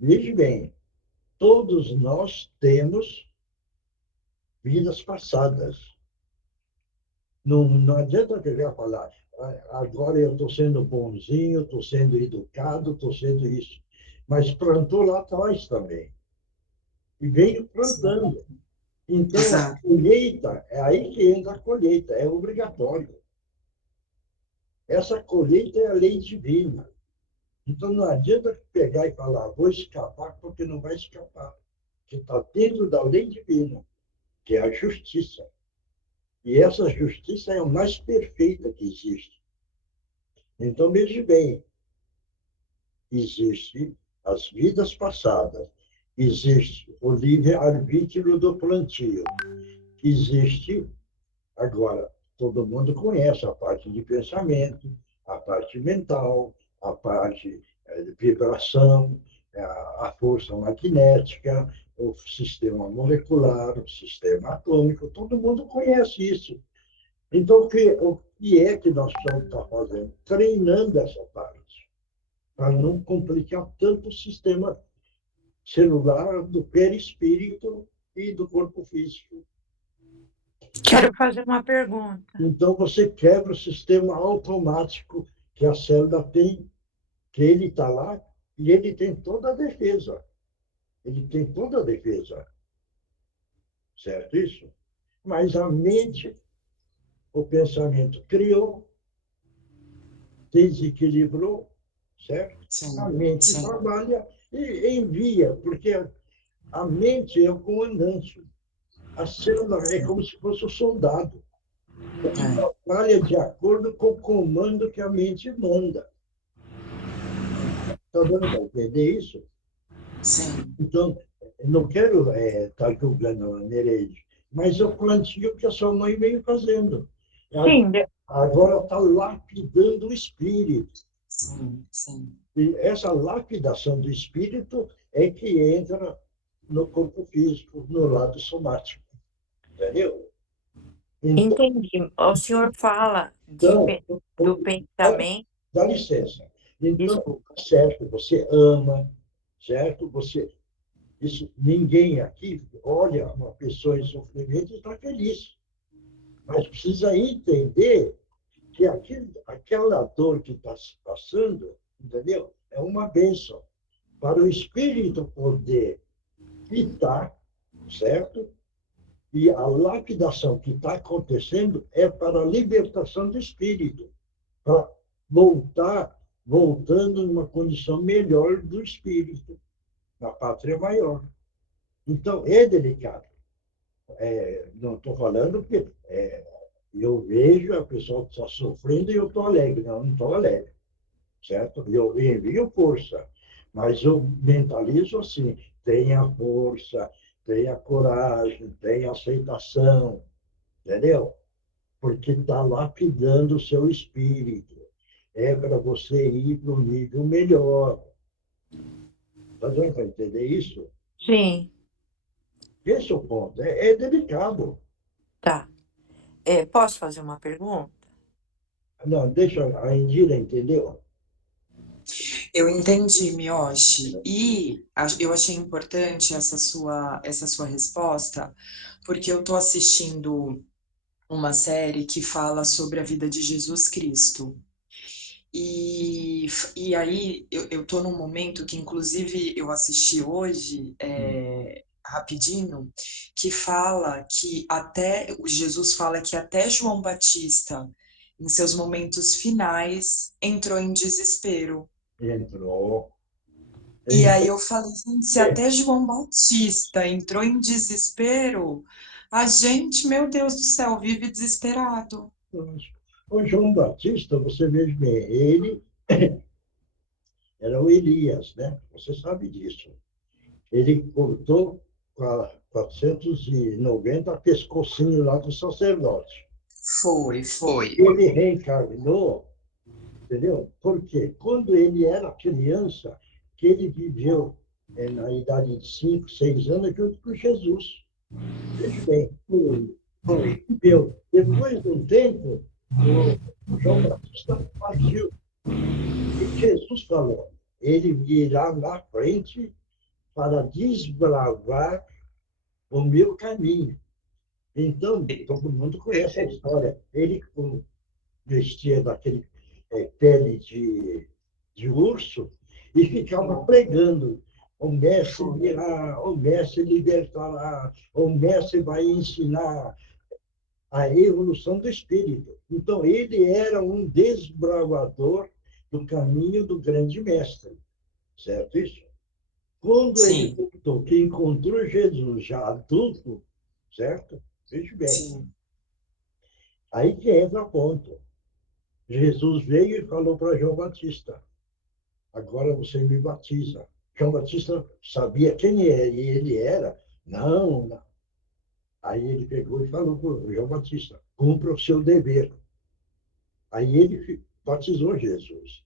Veja bem, todos nós temos vidas passadas. Não adianta querer falar, agora eu estou sendo bonzinho, estou sendo educado, estou sendo isso. Mas plantou lá atrás também. E veio Sim, plantando. Então, a exato. colheita, é aí que entra a colheita, é obrigatório. Essa colheita é a lei divina. Então, não adianta pegar e falar, vou escapar, porque não vai escapar. Porque está dentro da lei divina, que é a justiça. E essa justiça é a mais perfeita que existe. Então, veja bem, existe as vidas passadas, existe o livre-arbítrio do plantio, existe, agora, todo mundo conhece a parte de pensamento, a parte mental, a parte de vibração, a força magnética, o sistema molecular, o sistema atômico, todo mundo conhece isso. Então, o que é que nós precisamos estar fazendo? Treinando essa parte, para não complicar tanto o sistema celular do perispírito e do corpo físico. Quero fazer uma pergunta. Então, você quebra o sistema automático que a célula tem, que ele está lá, e ele tem toda a defesa. Ele tem toda a defesa. Certo isso? Mas a Sim, mente, o pensamento criou, desequilibrou, certo? A sim, mente sim. trabalha e envia, porque a mente é o comandante. A célula é como se fosse o soldado. É, Trabalha de acordo com o comando que a mente manda. Está dando para entender isso? sim, Então, não quero estar julgando a Nereide, mas o plantio que a sua mãe veio fazendo. Sim, Agora está lapidando o espírito. sim, sim. E essa lapidação do espírito é que entra no corpo físico, no lado somático. Entendeu? Então, entendi. O senhor fala do dá, pensamento. dá licença. Então, Desculpa. certo, você ama, certo? Isso, ninguém aqui olha uma pessoa em sofrimento e está feliz. Mas precisa entender que aquela dor que está se passando, entendeu? É uma bênção para o espírito poder quitar, certo? E a lapidação que está acontecendo é para a libertação do espírito, para voltando numa condição melhor do espírito, na pátria maior. Então, é delicado. Não estou falando que eu vejo a pessoa está sofrendo e eu estou alegre. Não estou alegre, certo? Eu envio força, mas eu mentalizo assim: tenha força, tenha coragem, tenha aceitação, entendeu? Porque está lapidando o seu espírito. É para você ir para um nível melhor. Está dando para entender isso? Sim, Esse é o ponto. É delicado. tá. Posso fazer uma pergunta? Não, deixa a Indira, entendeu? Eu entendi, Miyoshi, e eu achei importante essa sua resposta, porque eu estou assistindo uma série que fala sobre a vida de Jesus Cristo. E aí eu tô num momento que, inclusive, eu assisti hoje, rapidinho, que fala que até o Jesus fala que até João Batista, em seus momentos finais, entrou em desespero. Entrou. E aí Entrou. eu falei, gente, se até João Batista entrou em desespero, a gente, meu Deus do céu, vive desesperado. O João Batista, você veja bem, ele era o Elias, né? Você sabe disso. Ele cortou 490 pescocinho lá do sacerdote. Foi, foi. Ele reencarnou, entendeu? Porque quando ele era criança, que ele viveu na idade de 5, 6 anos junto com Jesus. Veja bem, Foi, foi. viveu. Depois de um tempo, o João Batista partiu. E Jesus falou, ele virá na frente para desbravar o meu caminho. Então, todo mundo conhece a história. Ele vestia daquele pele de urso e ficava pregando. O mestre virá, o mestre libertará, o mestre vai ensinar a evolução do espírito. Então, ele era um desbravador do caminho do grande mestre, certo isso? Quando ele Sim, voltou, que encontrou Jesus já adulto, certo? Veja bem, sim, aí que entra a ponto. Jesus veio e falou para João Batista: agora você me batiza. João Batista sabia quem ele era? Não, não. Aí ele pegou e falou para João Batista: cumpra o seu dever. Aí ele batizou Jesus.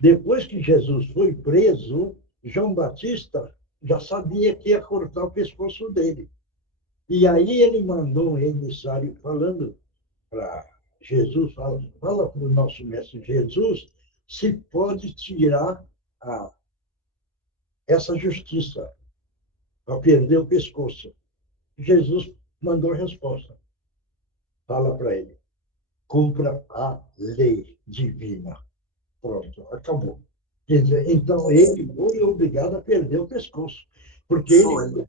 Depois que Jesus foi preso, João Batista já sabia que ia cortar o pescoço dele. E aí ele mandou um emissário falando para Jesus, fala para o nosso mestre Jesus se pode tirar a, essa justiça para perder o pescoço. Jesus mandou a resposta. Fala para ele, cumpra a lei divina. Pronto, acabou. Quer dizer, então ele foi obrigado a perder o pescoço, porque foi.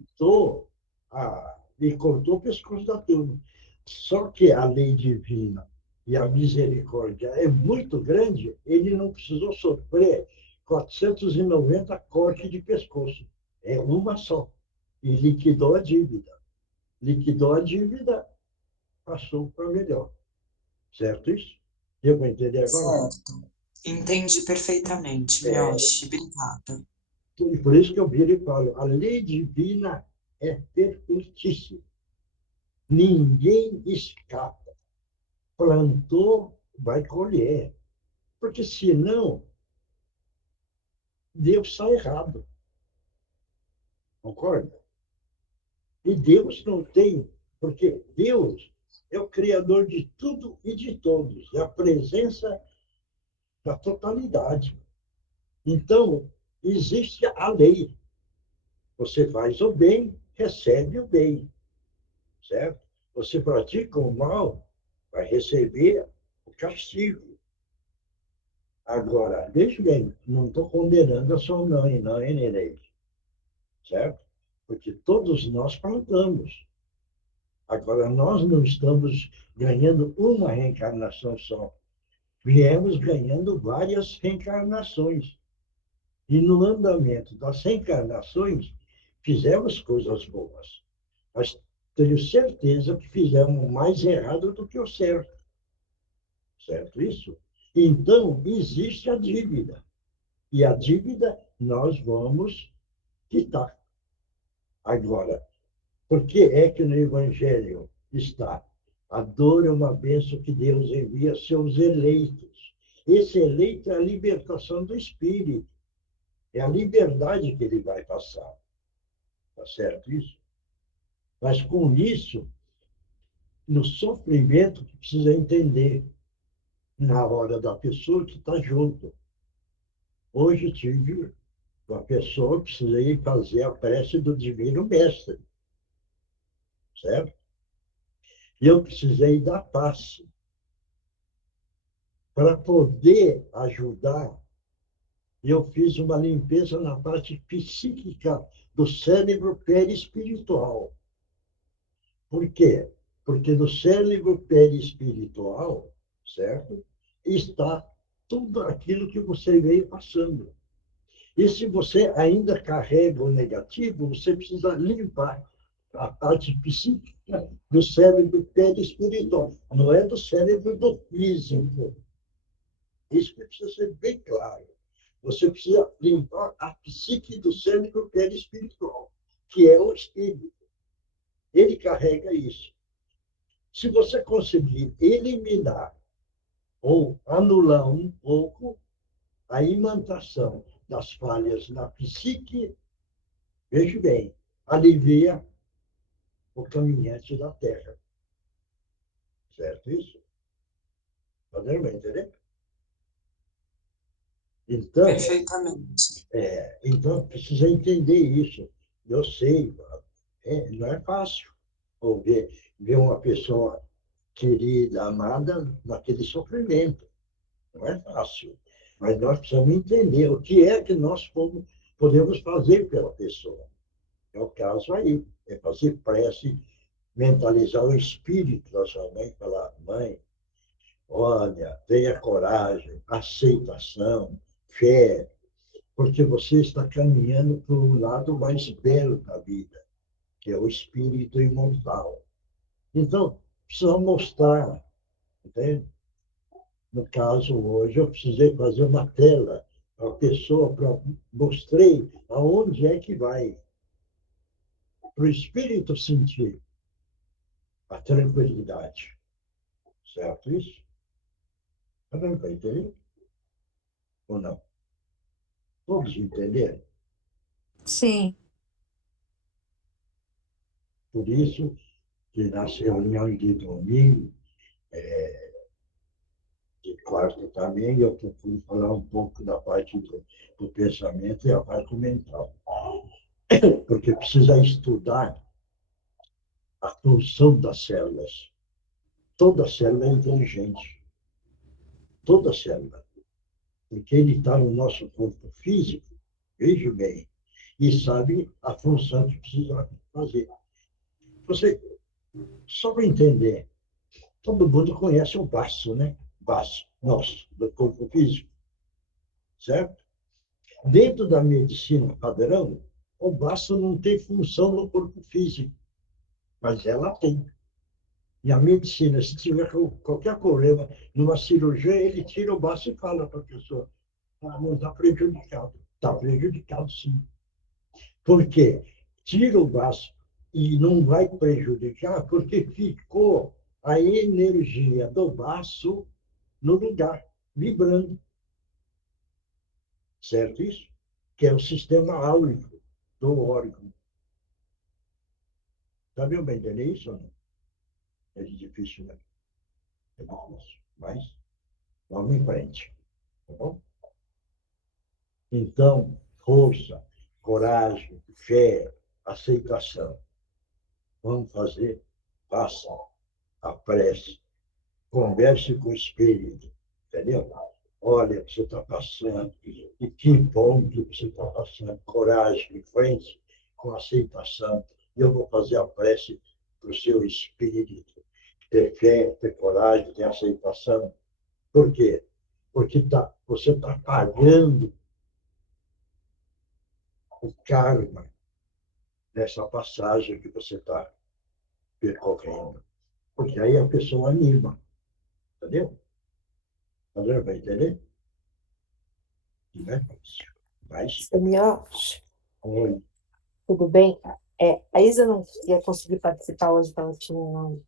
ele cortou o pescoço da turma. Só que a lei divina e a misericórdia é muito grande, ele não precisou sofrer 490 cortes de pescoço. É uma só. E liquidou a dívida. Liquidou a dívida, passou para melhor. Certo isso? Deu para entender agora? Certo. Entendi perfeitamente, É, Miyoshi. Obrigada. e por isso que eu viro e falo, a lei divina é perfeitíssima. Ninguém escapa. Plantou, vai colher. Porque senão, Deus está errado. Concorda? E Deus não tem, porque Deus é o Criador de tudo e de todos, é a presença da totalidade. Então, existe a lei. Você faz o bem, recebe o bem, certo? Você pratica o mal, vai receber o castigo. Agora, veja bem, não estou condenando a sua mãe, não, hein, Nenê? Certo? Porque todos nós plantamos. Agora, nós não estamos ganhando uma reencarnação só. Viemos ganhando várias reencarnações. E no andamento das reencarnações, fizemos coisas boas. Mas tenho certeza que fizemos mais errado do que o certo. Certo isso? Então, existe a dívida. E a dívida nós vamos quitar. Agora, por que é que no Evangelho está? A dor é uma bênção que Deus envia a seus eleitos. Esse eleito é a libertação do espírito. É a liberdade que ele vai passar. Tá certo isso? Mas com isso, no sofrimento que precisa entender na hora da pessoa que está junto. Hoje tive uma pessoa que precisei fazer a prece do Divino Mestre, certo? E eu precisei da paz para poder ajudar. Eu fiz uma limpeza na parte psíquica do cérebro perispiritual. Por quê? Porque no cérebro perispiritual, certo? Está tudo aquilo que você veio passando. E se você ainda carrega o negativo, você precisa limpar a parte psíquica do cérebro perispiritual. Não é do cérebro do físico. Isso precisa ser bem claro. Você precisa limpar a psique do cérebro perispiritual, que é o espírito. Ele carrega isso. Se você conseguir eliminar ou anular um pouco a imantação das falhas na psique, veja bem, alivia o caminhante da Terra. Certo isso? Podemos entender? Então, Perfeitamente. então precisa entender isso. Eu sei, não é fácil ver uma pessoa querida, amada, naquele sofrimento. Não é fácil. Mas nós precisamos entender o que é que nós podemos fazer pela pessoa. É o caso aí. É fazer prece, mentalizar o espírito da sua mãe, falar, mãe, olha, tenha coragem, aceitação, fé, porque você está caminhando para o lado mais belo da vida, que é o espírito imortal. Então, precisa mostrar, entende? No caso, hoje, eu precisei fazer uma tela para a pessoa, mostrei aonde é que vai, para o espírito sentir a tranquilidade. Certo isso? Está dando para entender? Ou não? Todos entenderam? Sim. Por isso que nas reuniões de domingo, de quarta também, eu procuro falar um pouco da parte do pensamento e a parte mental. Porque precisa estudar a função das células. Toda célula é inteligente. Toda célula. Porque ele está no nosso corpo físico, veja bem, e sabe a função que precisa fazer. Você, só para entender, todo mundo conhece o baço, né? Baço, nosso, do corpo físico, certo? Dentro da medicina padrão, o baço não tem função no corpo físico, mas ela tem. E a medicina, se tiver qualquer problema numa cirurgia, ele tira o baço e fala para a pessoa, não está prejudicado. Está prejudicado, sim. Por quê? Tira o baço e não vai prejudicar, porque ficou a energia do baço no lugar, vibrando. Certo isso? Que é o sistema áurico do órgão. Sabe bem entender isso ou não? É difícil, né? É difícil. Mas vamos em frente. Tá bom? Então, força, coragem, fé, aceitação. Vamos fazer, faça a prece, converse com o espírito, entendeu? Olha o que você está passando, e que ponto que você está passando, coragem, em frente, com aceitação. Eu vou fazer a prece para o seu espírito, ter fé, ter coragem, ter aceitação. Por quê? Porque você está pagando o karma dessa passagem que você está percorrendo. Porque aí a pessoa anima, entendeu? Agora vai entender? Não é fácil. Mas, Semiotti, oi, tudo bem? A Isa não ia conseguir participar hoje, porque ela tinha um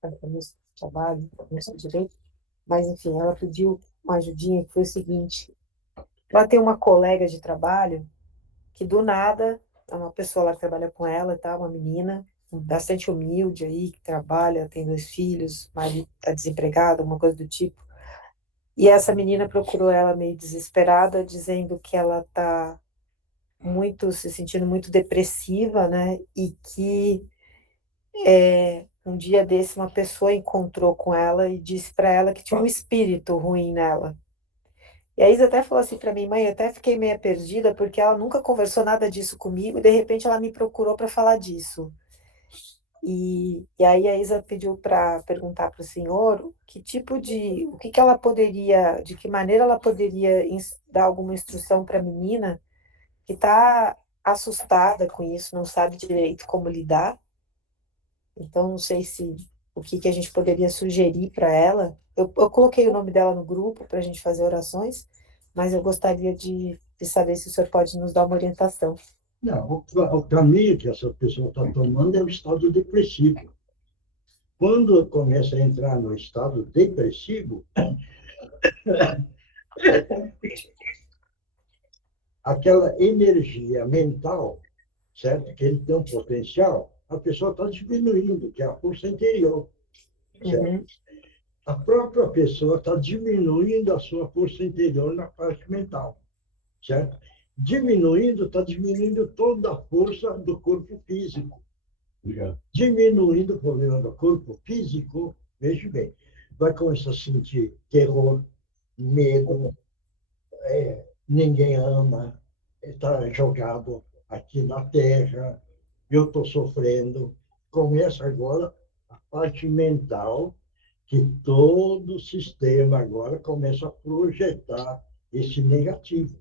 compromisso de trabalho, compromisso de direito, mas, enfim, ela pediu uma ajudinha, que foi o seguinte, ela tem uma colega de trabalho que, do nada, é uma pessoa lá que trabalha com ela, tá? Uma menina, bastante humilde aí, que trabalha, tem 2 filhos, o marido está desempregado, uma coisa do tipo. E essa menina procurou ela meio desesperada, dizendo que ela está se sentindo muito depressiva, né? E que um dia desse uma pessoa encontrou com ela e disse para ela que tinha um espírito ruim nela. E a Isa até falou assim para mim, mãe, eu até fiquei meio perdida porque ela nunca conversou nada disso comigo e de repente ela me procurou para falar disso. E aí a Isa pediu para perguntar para o senhor o que que ela poderia, de que maneira ela poderia dar alguma instrução para a menina que está assustada com isso, não sabe direito como lidar. Então, não sei se o que que a gente poderia sugerir para ela. Eu coloquei o nome dela no grupo para a gente fazer orações, mas eu gostaria de saber se o senhor pode nos dar uma orientação. não, o caminho que essa pessoa está tomando é o estado depressivo. Quando começa a entrar no estado depressivo, aquela energia mental, certo? Que ele tem um potencial, a pessoa está diminuindo, que é a força interior, certo? Uhum, A própria pessoa está diminuindo a sua força interior na parte mental. certo? Diminuindo, está diminuindo toda a força do corpo físico. Obrigado. Diminuindo o problema do corpo físico, veja bem, vai começar a sentir terror, medo, ninguém ama, está jogado aqui na Terra, eu estou sofrendo. Começa agora a parte mental, que todo o sistema agora começa a projetar esse negativo,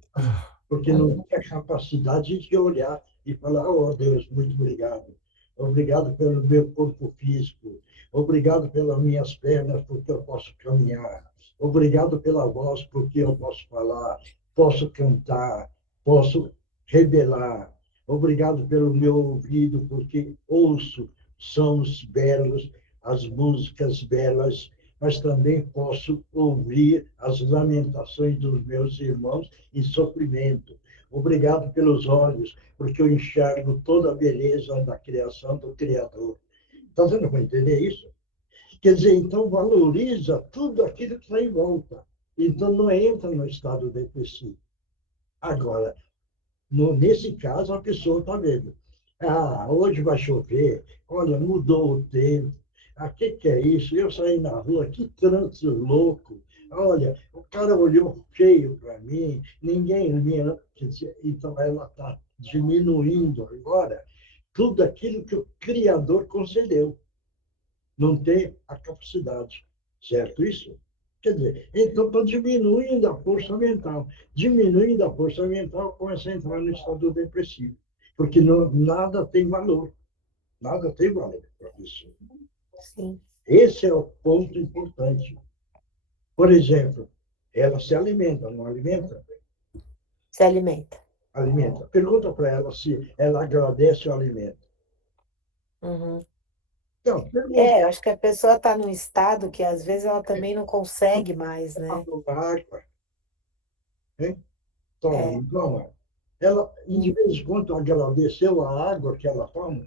porque não tem a capacidade de olhar e falar: oh Deus, muito obrigado. Obrigado pelo meu corpo físico. Obrigado pelas minhas pernas, porque eu posso caminhar. Obrigado pela voz, porque eu posso falar, posso cantar, posso revelar. Obrigado pelo meu ouvido, porque ouço sons belos, as músicas belas, mas também posso ouvir as lamentações dos meus irmãos em sofrimento. Obrigado pelos olhos, porque eu enxergo toda a beleza da criação do Criador. Está dando para entender isso? Quer dizer, então valoriza tudo aquilo que está em volta. Então não entra no estado depressivo. Agora, nesse caso, a pessoa está vendo. Ah, hoje vai chover, olha, mudou o tempo. Ah, que é isso? Eu saí na rua, que trânsito louco. Olha, o cara olhou feio para mim, ninguém me... Quer dizer, então, ela está diminuindo agora tudo aquilo que o Criador concedeu. Não tem a capacidade. Certo isso? Quer dizer, então está diminuindo a força mental. Diminuindo a força mental, começa a entrar no estado depressivo. Porque não, nada tem valor. Nada tem valor para isso. Sim. Esse é o ponto importante. Por exemplo, ela se alimenta, não alimenta? Se alimenta. Alimenta. Pergunta para ela se ela agradece o alimento. Uhum. Então, pergunta Eu acho que a pessoa está num estado que às vezes ela também não consegue mais, para né? água. Hein? Toma, É, toma. Ela, de vez em quando, agradeceu a água que ela toma.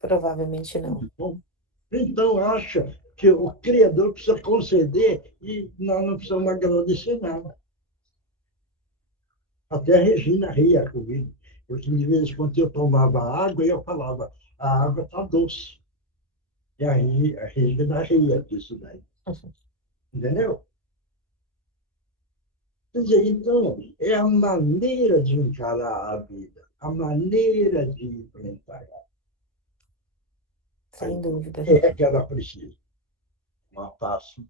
provavelmente não. Bom, então, acha que o Criador precisa conceder e nós não precisamos agradecer nada. Até a Regina ria comigo, porque de vez em quando eu tomava água e eu falava: a água está doce. E aí a Regina ria disso daí. Entendeu? Quer dizer, então, é a maneira de encarar a vida, a maneira de enfrentar. Sem dúvida. É que ela precisa. Uma passo,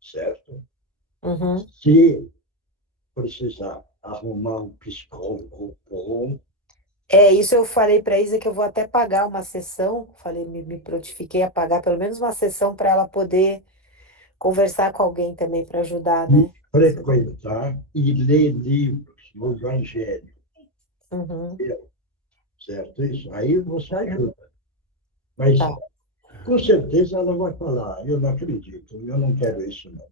certo? Uhum. Se precisar arrumar um psicólogo bom, Isso eu falei para a Isa que eu vou até pagar uma sessão. Falei, me prontifiquei a pagar pelo menos uma sessão para ela poder conversar com alguém também para ajudar, e né? frequentar e ler livros no Evangelho, Uhum. certo? Isso aí você ajuda. Mas, Tá. com certeza, ela vai falar: eu não acredito, eu não quero isso, não.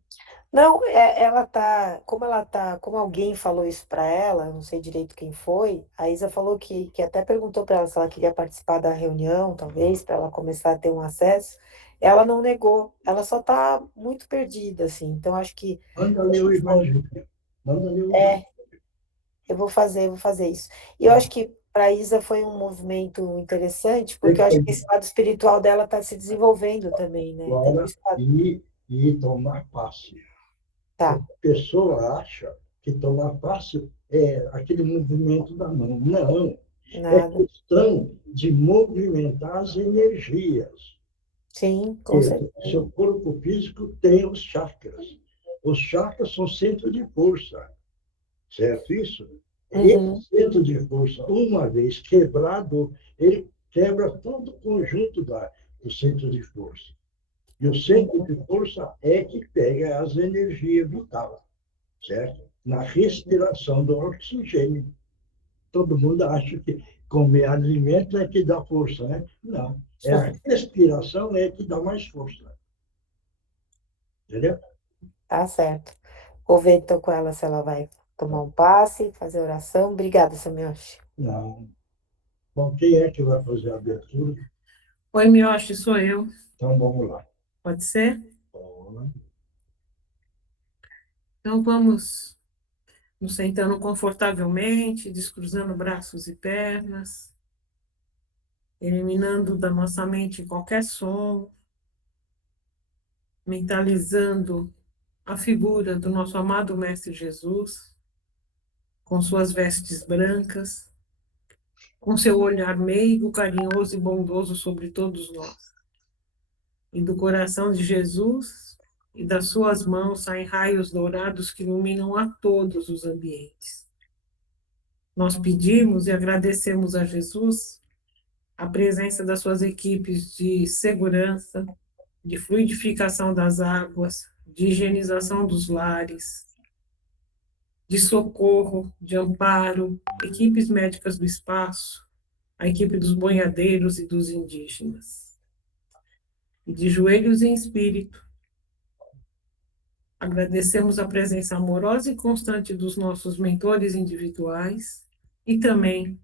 Não, ela tá, como alguém falou isso para ela, eu não sei direito quem foi, a Isa falou que até perguntou para ela se ela queria participar da reunião, talvez, para ela começar a ter um acesso. Ela não negou, ela só tá muito perdida, assim. Então, acho que Manda ler o Evangelho. Manda ler o Evangelho. é, eu vou fazer isso. E eu acho que para a Isa foi um movimento interessante, porque eu acho que esse lado espiritual dela está se desenvolvendo também, né? Até por Agora, isso que ela... e tomar passe. Tá, A pessoa acha que tomar passe é aquele movimento da mão. Não. É nada. questão de movimentar as energias. Sim, com Porque certeza. seu corpo físico tem os chakras. Os chakras são centro de força, certo isso? Uhum. Esse centro de força, uma vez quebrado, ele quebra todo o conjunto do centro de força. E o centro de força é que pega as energias vitais, certo? Na respiração do oxigênio. Todo mundo acha que comer alimento é que dá força, né? Não. É a respiração é que dá mais força. Entendeu? Tá certo. Vou ver então com ela se ela vai tomar um passe, fazer oração. Obrigada, Samioshi. Não. Bom, quem é que vai fazer a abertura? Oi, Mioshi, sou eu. Então vamos lá. Pode ser? Bom, Então vamos nos sentando confortavelmente, descruzando braços e pernas, eliminando da nossa mente qualquer som, mentalizando a figura do nosso amado Mestre Jesus, com suas vestes brancas, com seu olhar meigo, carinhoso e bondoso sobre todos nós. E do coração de Jesus e das suas mãos saem raios dourados que iluminam a todos os ambientes. Nós pedimos e agradecemos a Jesus a presença das suas equipes de segurança, de fluidificação das águas, de higienização dos lares, de socorro, de amparo, equipes médicas do espaço, a equipe dos boiadeiros e dos indígenas. E de joelhos em espírito, agradecemos a presença amorosa e constante dos nossos mentores individuais e também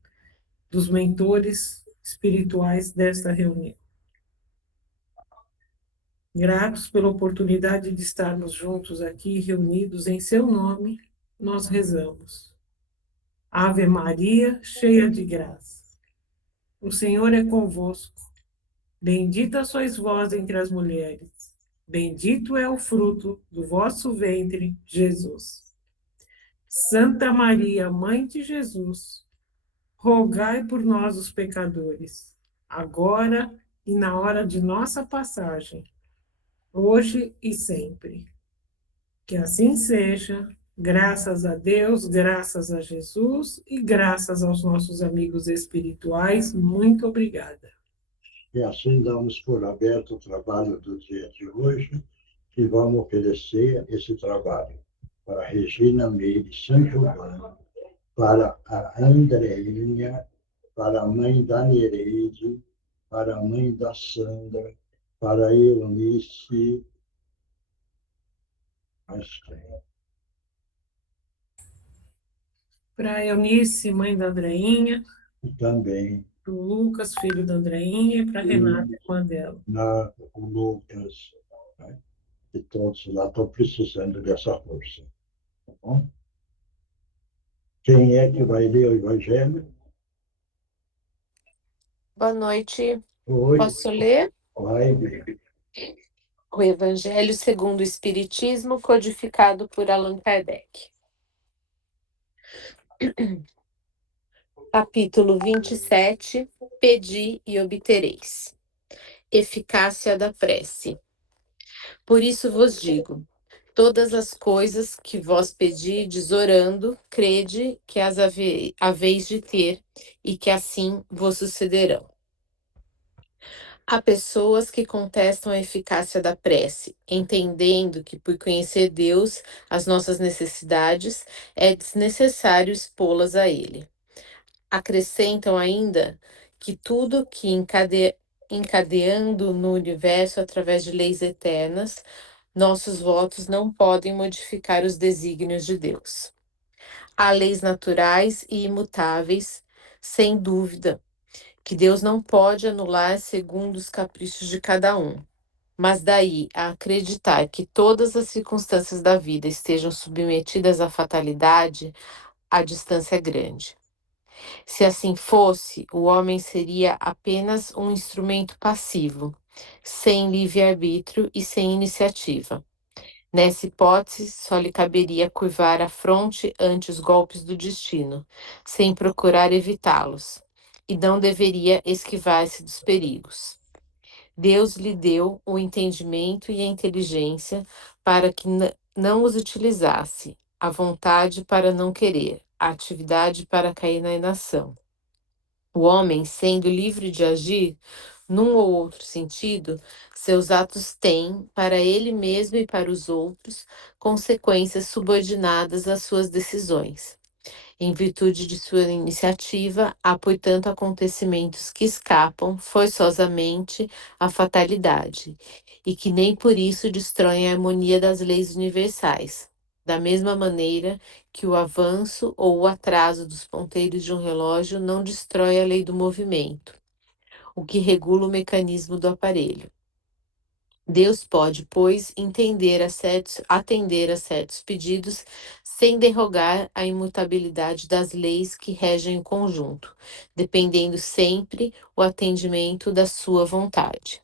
dos mentores espirituais desta reunião. Gratos pela oportunidade de estarmos juntos aqui, reunidos em seu nome, nós rezamos. Ave Maria, cheia de graça. O Senhor é convosco. Bendita sois vós entre as mulheres. Bendito é o fruto do vosso ventre, Jesus. Santa Maria, Mãe de Jesus, rogai por nós, os pecadores, agora e na hora de nossa passagem, hoje e sempre. Que assim seja, graças a Deus, graças a Jesus e graças aos nossos amigos espirituais. Muito obrigada. E assim damos por aberto o trabalho do dia de hoje, e vamos oferecer esse trabalho para a Regina Meire São Giovanni, para a Andreinha, para a mãe da Nereide, para a mãe da Sandra, para a Eunice, Para a Eunice, mãe da Andreinha, e também para o Lucas, filho da Andreinha, e para a Renata, irmã dela. o Lucas, né? E todos lá estão precisando dessa força. Tá bom? Quem é que vai ler o Evangelho? Boa noite. Oi, Posso ler? vai. O Evangelho segundo o Espiritismo, codificado por Allan Kardec. Capítulo 27. Pedi e obtereis. Eficácia da prece. Por isso vos digo, todas as coisas que vós pedides orando, crede que as haveis de ter, e que assim vos sucederão. Há pessoas que contestam a eficácia da prece, entendendo que, por conhecer Deus, as nossas necessidades, é desnecessário expô-las a Ele. Acrescentam ainda que tudo que encadeando no universo através de leis eternas, nossos votos não podem modificar os desígnios de Deus. Há leis naturais e imutáveis, sem dúvida, que Deus não pode anular segundo os caprichos de cada um. Mas daí a acreditar que todas as circunstâncias da vida estejam submetidas à fatalidade, a distância é grande. Se assim fosse, o homem seria apenas um instrumento passivo, sem livre-arbítrio e sem iniciativa. Nessa hipótese, só lhe caberia curvar a fronte ante os golpes do destino, sem procurar evitá-los, e não deveria esquivar-se dos perigos. Deus lhe deu o entendimento e a inteligência para que não os utilizasse, a vontade para não querer, a atividade para cair na inação. O homem, sendo livre de agir, num ou outro sentido, seus atos têm, para ele mesmo e para os outros, consequências subordinadas às suas decisões. Em virtude de sua iniciativa, há, portanto, acontecimentos que escapam forçosamente à fatalidade, e que nem por isso destroem a harmonia das leis universais, da mesma maneira que o avanço ou o atraso dos ponteiros de um relógio não destrói a lei do movimento, o que regula o mecanismo do aparelho. Deus pode, pois, atender a certos pedidos sem derrogar a imutabilidade das leis que regem o conjunto, dependendo sempre o atendimento da sua vontade.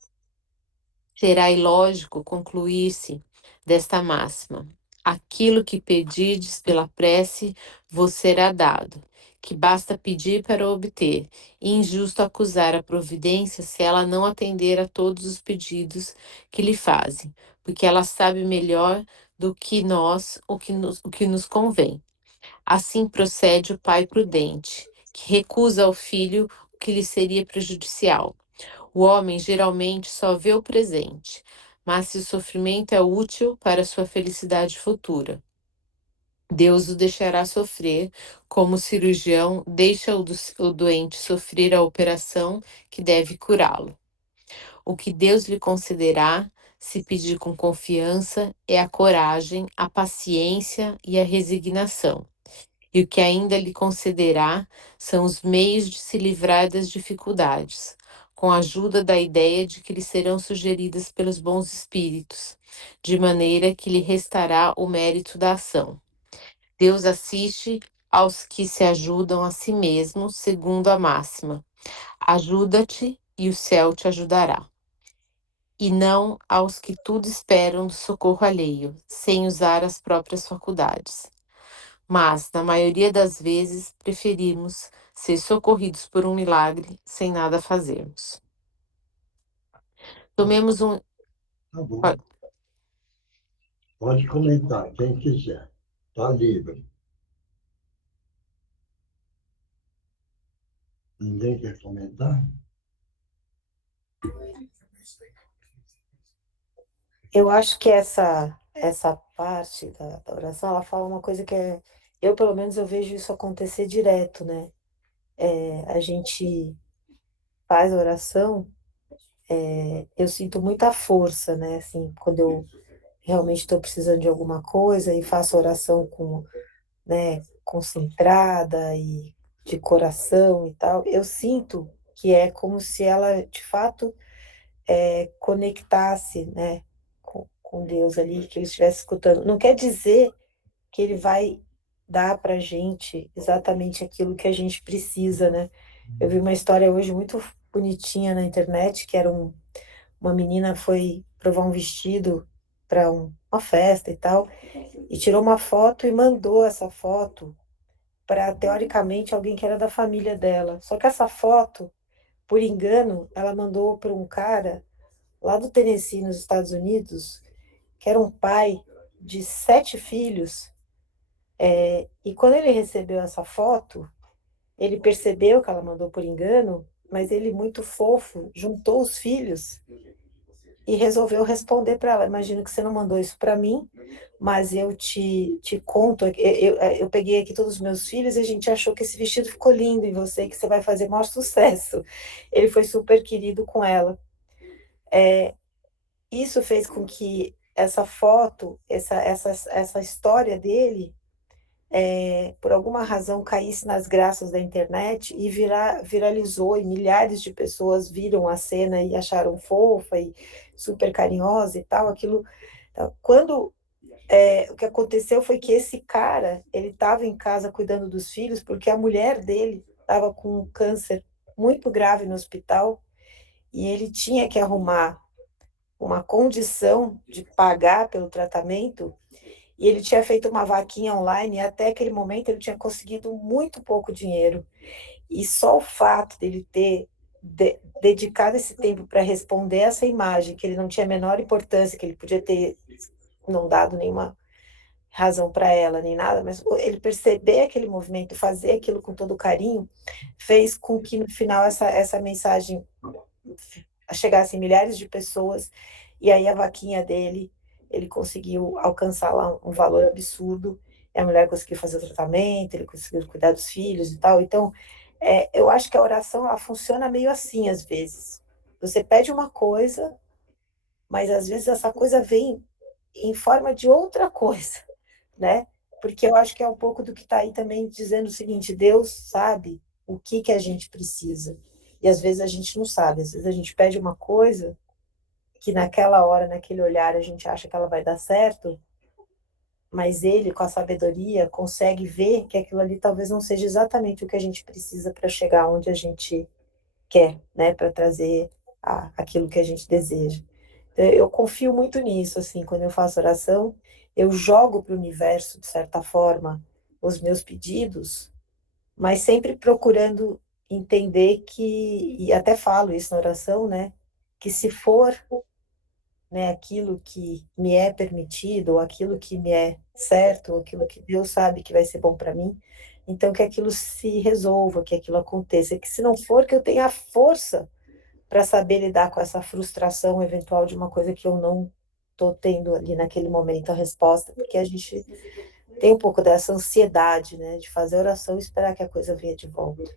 Será ilógico concluir-se desta máxima: aquilo que pedirdes pela prece vos será dado, que basta pedir para obter, e injusto acusar a providência se ela não atender a todos os pedidos que lhe fazem, porque ela sabe melhor do que nós o que nos convém. Assim procede o pai prudente, que recusa ao filho o que lhe seria prejudicial. O homem geralmente só vê o presente, mas se o sofrimento é útil para sua felicidade futura, Deus o deixará sofrer, como o cirurgião deixa o doente sofrer a operação que deve curá-lo. O que Deus lhe concederá, se pedir com confiança, é a coragem, a paciência e a resignação. E o que ainda lhe concederá são os meios de se livrar das dificuldades, com a ajuda da ideia de que lhe serão sugeridas pelos bons espíritos, de maneira que lhe restará o mérito da ação. Deus assiste aos que se ajudam a si mesmos, segundo a máxima: ajuda-te e o céu te ajudará. E não aos que tudo esperam do socorro alheio, sem usar as próprias faculdades. Mas, na maioria das vezes, preferimos ser socorridos por um milagre sem nada fazermos. Tomemos um. Tá bom. Pode. Pode comentar, quem quiser. Está livre. Ninguém quer comentar? Eu acho que essa parte da oração, ela fala uma coisa que é, eu pelo menos eu vejo isso acontecer direto, né? A gente faz oração, eu sinto muita força, né? Assim, quando eu realmente estou precisando de alguma coisa e faço oração com, né, concentrada e de coração e tal, eu sinto que é como se ela, de fato, conectasse, né, com Deus ali, que ele estivesse escutando. Não quer dizer que ele vai dar para a gente exatamente aquilo que a gente precisa, né? Eu vi uma história hoje muito bonitinha na internet, que era uma menina foi provar um vestido para uma festa e tal, e tirou uma foto e mandou essa foto para, teoricamente, alguém que era da família dela. Só que essa foto, por engano, ela mandou para um cara lá do Tennessee, nos Estados Unidos, que era um pai de 7 filhos. E quando ele recebeu essa foto, ele percebeu que ela mandou por engano, mas ele, muito fofo, juntou os filhos e resolveu responder para ela: imagino que você não mandou isso para mim, mas eu te conto, eu peguei aqui todos os meus filhos e a gente achou que esse vestido ficou lindo em você, que você vai fazer maior sucesso. Ele foi super querido com ela. Isso fez com que essa foto, essa história dele, por alguma razão, caísse nas graças da internet e viralizou, e milhares de pessoas viram a cena e acharam fofa e super carinhosa e tal. Aquilo, então, quando o que aconteceu foi que esse cara, ele estava em casa cuidando dos filhos, porque a mulher dele estava com um câncer muito grave no hospital, e ele tinha que arrumar uma condição de pagar pelo tratamento, e ele tinha feito uma vaquinha online, e até aquele momento ele tinha conseguido muito pouco dinheiro. E só o fato dele ter dedicado esse tempo para responder essa imagem, que ele não tinha a menor importância, que ele podia ter não dado nenhuma razão para ela, nem nada, mas ele perceber aquele movimento, fazer aquilo com todo carinho, fez com que no final essa mensagem chegasse em milhares de pessoas, e aí a vaquinha dele, ele conseguiu alcançar lá um valor absurdo, e a mulher conseguiu fazer o tratamento, ele conseguiu cuidar dos filhos e tal. Então, eu acho que a oração, ela funciona meio assim, às vezes. Você pede uma coisa, mas às vezes essa coisa vem em forma de outra coisa, né? Porque eu acho que é um pouco do que está aí também dizendo o seguinte: Deus sabe o que a gente precisa. E às vezes a gente não sabe, às vezes a gente pede uma coisa que naquela hora, naquele olhar, a gente acha que ela vai dar certo, mas ele, com a sabedoria, consegue ver que aquilo ali talvez não seja exatamente o que a gente precisa para chegar onde a gente quer, né, para trazer aquilo que a gente deseja. Então, eu confio muito nisso, assim, quando eu faço oração, eu jogo para o universo, de certa forma, os meus pedidos, mas sempre procurando entender que, e até falo isso na oração, né, que se for, né, aquilo que me é permitido, ou aquilo que me é certo, ou aquilo que Deus sabe que vai ser bom para mim, então que aquilo se resolva, que aquilo aconteça, que se não for, que eu tenha a força para saber lidar com essa frustração eventual de uma coisa que eu não estou tendo ali naquele momento a resposta, porque a gente tem um pouco dessa ansiedade, né, de fazer oração e esperar que a coisa venha de volta.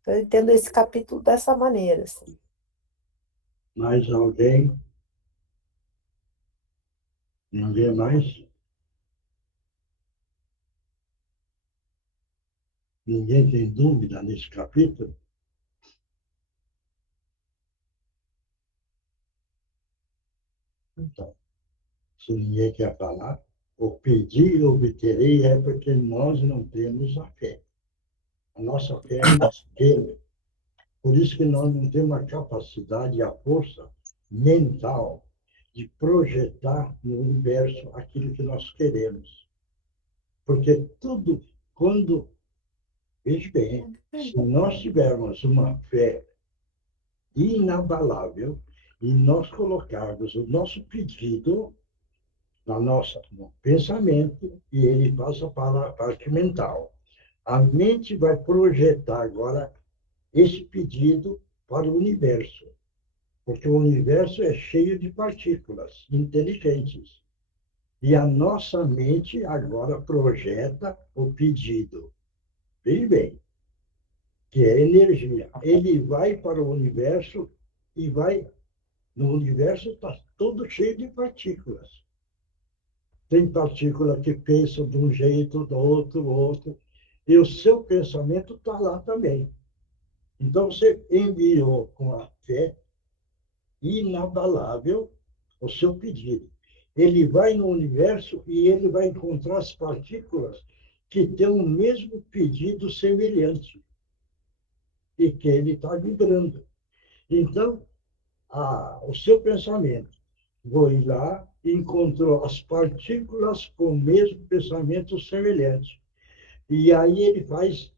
Então, eu entendo esse capítulo dessa maneira, assim. Mais alguém? Ninguém mais? Ninguém tem dúvida nesse capítulo? Então, se ninguém quer falar, o pedir e obterei é porque nós não temos a fé. A nossa fé é pequena. Por isso que nós não temos a capacidade e a força mental de projetar no universo aquilo que nós queremos. Porque tudo, quando, veja bem, se nós tivermos uma fé inabalável e nós colocarmos o nosso pedido no pensamento e ele passa para a parte mental. A mente vai projetar agora esse pedido para o universo, porque o universo é cheio de partículas inteligentes. E a nossa mente agora projeta o pedido. Veja bem, que é energia. Ele vai para o universo e vai. No universo está todo cheio de partículas. Tem partícula que pensa de um jeito, do outro. E o seu pensamento está lá também. Então, você enviou com a fé inabalável o seu pedido. Ele vai no universo e ele vai encontrar as partículas que têm o mesmo pedido semelhante e que ele está vibrando. Então, o seu pensamento foi lá e encontrou as partículas com o mesmo pensamento semelhante. E aí ele faz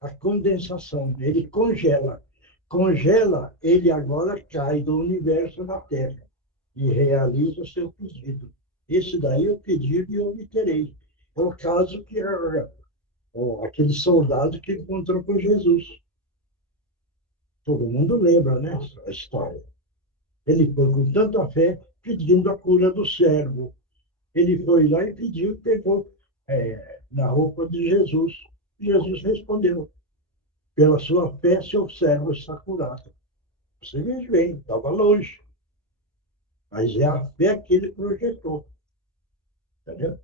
a condensação, ele congela. Congela, ele agora cai do universo na Terra e realiza o seu pedido. Esse daí eu pedi e obterei. É o caso que aquele soldado que encontrou com Jesus. Todo mundo lembra, né, a história. Ele foi com tanta fé pedindo a cura do servo. Ele foi lá e pediu e pegou na roupa de Jesus. Jesus respondeu: pela sua fé, seu servo está curado. Você veja bem, estava longe. Mas é a fé que ele projetou. Entendeu?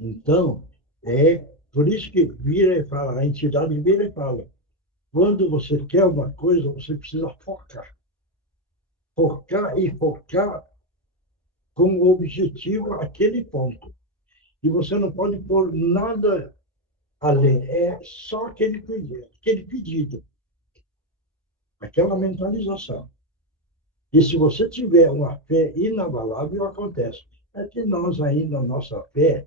Então, é por isso que vira e fala, a entidade vira e fala: quando você quer uma coisa, você precisa focar. Focar e focar com o objetivo aquele ponto. E você não pode pôr nada além. É só aquele pedido, aquela mentalização. E se você tiver uma fé inabalável, acontece. É que nós ainda, a nossa fé,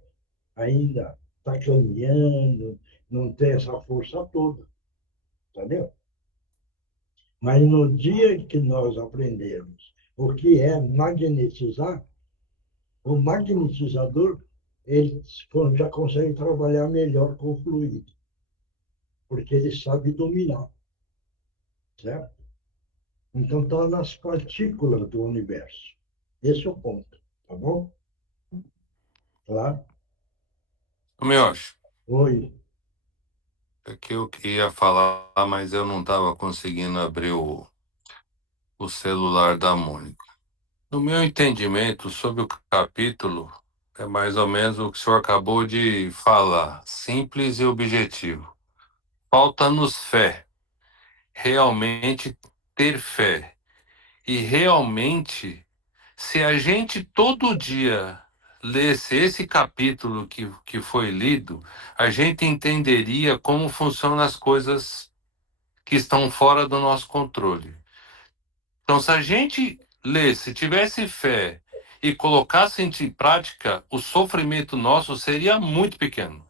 ainda está caminhando, não tem essa força toda, entendeu? Mas no dia que nós aprendermos o que é magnetizar, o magnetizador ele já consegue trabalhar melhor com o fluido, porque ele sabe dominar, certo? Então está nas partículas do universo. Esse é o ponto, tá bom? Claro? Meu, Oi. é que eu queria falar, mas eu não estava conseguindo abrir o celular da Mônica. No meu entendimento sobre o capítulo, é mais ou menos o que o senhor acabou de falar, simples e objetivo. Falta-nos fé, realmente ter fé. E realmente, se a gente todo dia lesse esse capítulo que foi lido, a gente entenderia como funcionam as coisas que estão fora do nosso controle. Então, se a gente lesse, tivesse fé e colocasse em prática, o sofrimento nosso seria muito pequeno.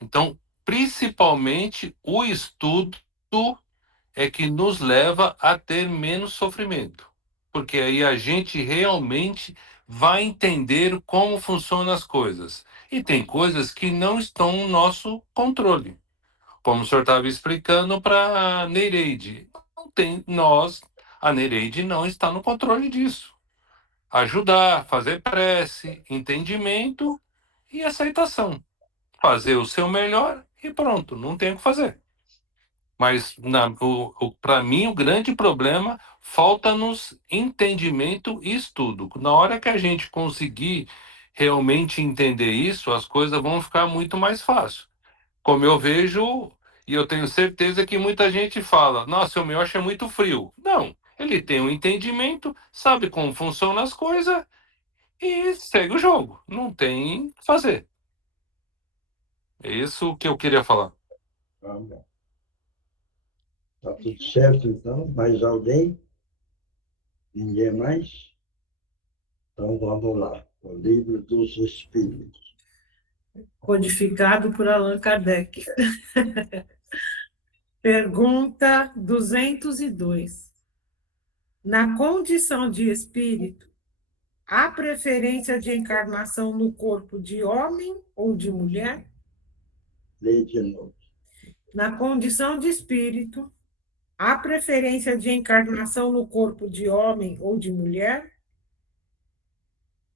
Então, principalmente, o estudo é que nos leva a ter menos sofrimento, porque aí a gente realmente vai entender como funcionam as coisas. E tem coisas que não estão no nosso controle, como o senhor estava explicando para a Nereide. Não tem, a Nereide não está no controle disso. Ajudar, fazer prece, entendimento e aceitação. Fazer o seu melhor e pronto, não tem o que fazer. Mas, para mim, o grande problema falta-nos entendimento e estudo. Na hora que a gente conseguir realmente entender isso, as coisas vão ficar muito mais fáceis. Como eu vejo, e eu tenho certeza que muita gente fala, nossa, o Miyoshi é muito frio. Não, ele tem um entendimento, sabe como funcionam as coisas e segue o jogo. Não tem o que fazer. É isso que eu queria falar. Tá tudo certo, então? Mais alguém? Ninguém mais? Então vamos lá. O Livro dos Espíritos. Codificado por Allan Kardec. Pergunta 202. Na condição de espírito, há preferência de encarnação no corpo de homem ou de mulher? Leia de novo. Na condição de espírito, há preferência de encarnação no corpo de homem ou de mulher?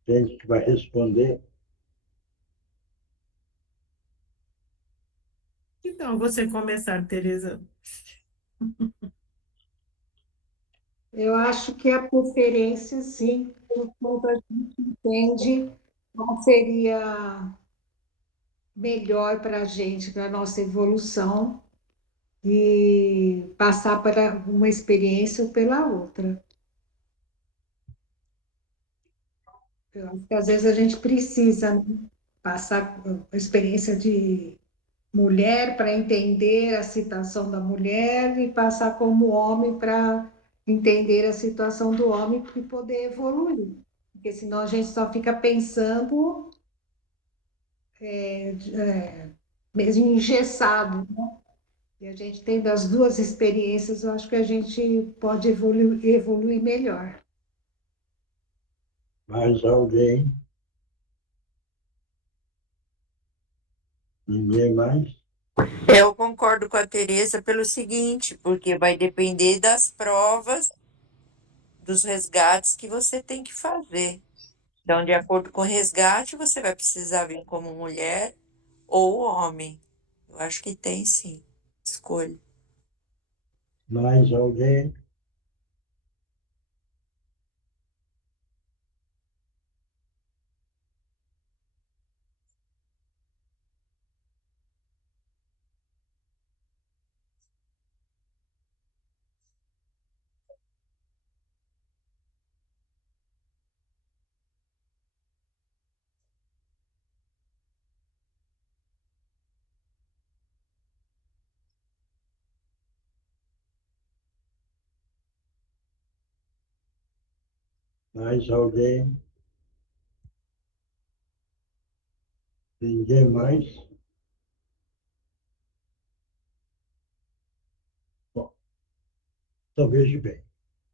Quem que vai responder? Então, você começar, Tereza. Eu acho que a preferência, sim, quando a gente entende qual seria melhor para a gente, para a nossa evolução, e passar para uma experiência ou pela outra. Eu acho que às vezes a gente precisa, né, passar a experiência de mulher para entender a situação da mulher e passar como homem para entender a situação do homem e poder evoluir. Porque senão a gente só fica pensando mesmo engessado, né? E a gente tendo as duas experiências, eu acho que a gente pode evoluir melhor. Mais alguém? Ninguém mais? Eu concordo com a Teresa pelo seguinte, porque vai depender das provas, dos resgates que você tem que fazer. Então, de acordo com o resgate, você vai precisar vir como mulher ou homem. Eu acho que tem sim, escolha. Mais alguém? Mais alguém? Ninguém mais? Bom, então veja bem.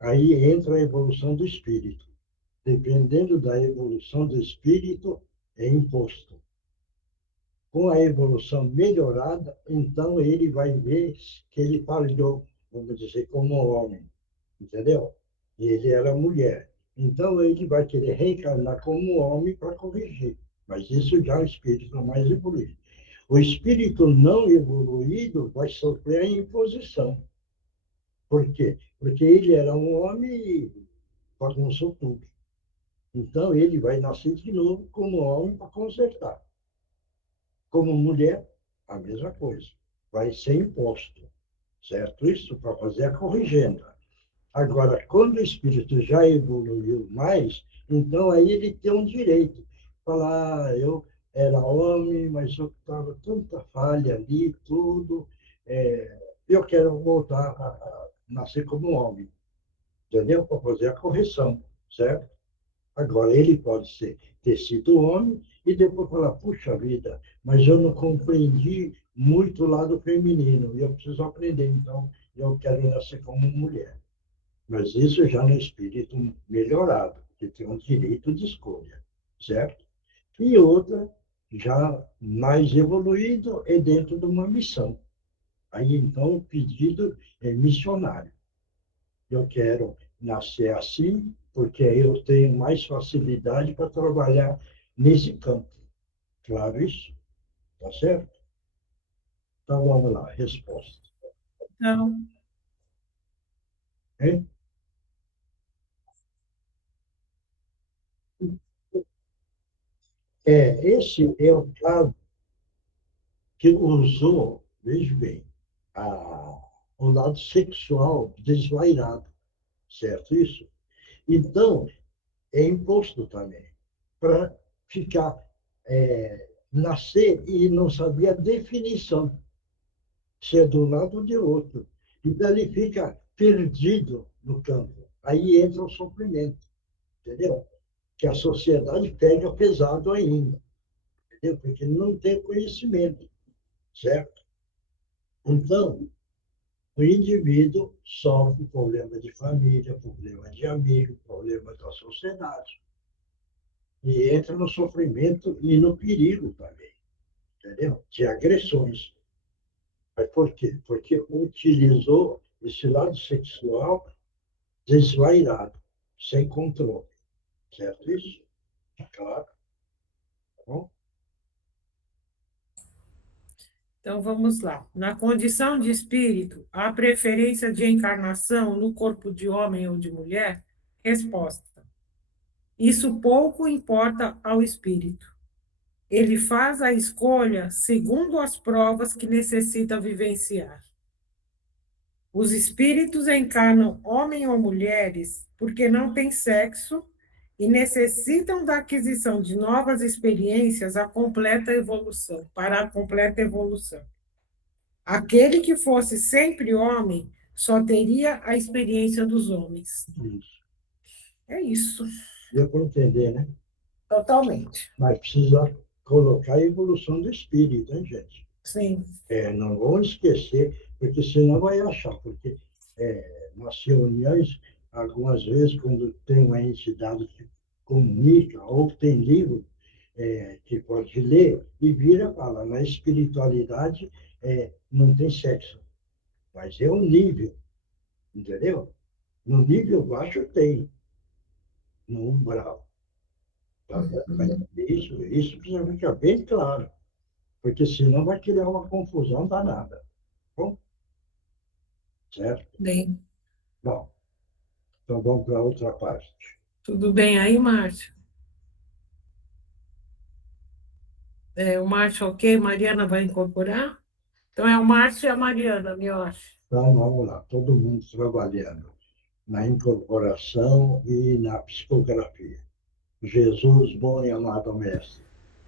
Aí entra a evolução do espírito. Dependendo da evolução do espírito, é imposto. Com a evolução melhorada, então ele vai ver que ele falhou, vamos dizer, como homem, entendeu? E ele era mulher. Então ele vai querer reencarnar como homem para corrigir. Mas isso já é o espírito mais evoluído. O espírito não evoluído vai sofrer a imposição. Por quê? Porque ele era um homem e bagunçou tudo. Então ele vai nascer de novo como homem para consertar. Como mulher, a mesma coisa. Vai ser imposto, certo? Isso para fazer a corrigenda. Agora, quando o espírito já evoluiu mais, então aí ele tem um direito. Falar, eu era homem, mas eu estava tanta falha ali, tudo. Eu quero voltar a nascer como um homem, entendeu? Para fazer a correção, certo? Agora, ele pode ter sido homem e depois falar, puxa vida, mas eu não compreendi muito o lado feminino, e eu preciso aprender, então eu quero nascer como mulher. Mas isso já no espírito melhorado, que tem um direito de escolha, certo? E outra, já mais evoluído, é dentro de uma missão. Aí, então, o pedido é missionário. Eu quero nascer assim, porque eu tenho mais facilidade para trabalhar nesse campo. Claro isso? Tá certo? Então, vamos lá, resposta. Então, Hein? Esse é o caso que usou, veja bem, o lado sexual desvairado, certo isso? Então, é imposto também, para ficar, nascer e não saber a definição, se é de um lado ou de outro. Então, ele fica perdido no campo. Aí entra o sofrimento, entendeu? Que a sociedade pega pesado ainda, entendeu? Porque não tem conhecimento, certo? Então, o indivíduo sofre problema de família, problema de amigo, problema da sociedade. E entra no sofrimento e no perigo também, entendeu? De agressões. Mas por quê? Porque utilizou esse lado sexual desvairado, sem controle. Certo isso? Claro. Tá bom? então vamos lá. Na condição de espírito, há preferência de encarnação no corpo de homem ou de mulher? Resposta. Isso pouco importa ao espírito. Ele faz a escolha segundo as provas que necessita vivenciar. Os espíritos encarnam homens ou mulheres porque não têm sexo e necessitam da aquisição de novas experiências para a completa evolução. Aquele que fosse sempre homem só teria a experiência dos homens. Isso. É isso, Deu para entender, né? totalmente. Mas precisa colocar a evolução do espírito, hein, gente? Sim. Não vamos esquecer, porque senão vai achar, porque nas reuniões, algumas vezes, quando tem uma entidade que comunica, ou tem livro que pode ler, e vira e fala, na espiritualidade não tem sexo, mas é um nível, entendeu? No nível baixo tem, no umbral. Tá? Mas isso precisa ficar bem claro, porque senão vai criar uma confusão danada. Bom, certo? Bem, Bom, então vamos para outra parte. tudo bem aí, Márcio? O Márcio, ok? Mariana vai incorporar? Então é o Márcio e a Mariana, Mioche. Então vamos lá, todo mundo trabalhando na incorporação e na psicografia. Jesus, bom e amado Mestre,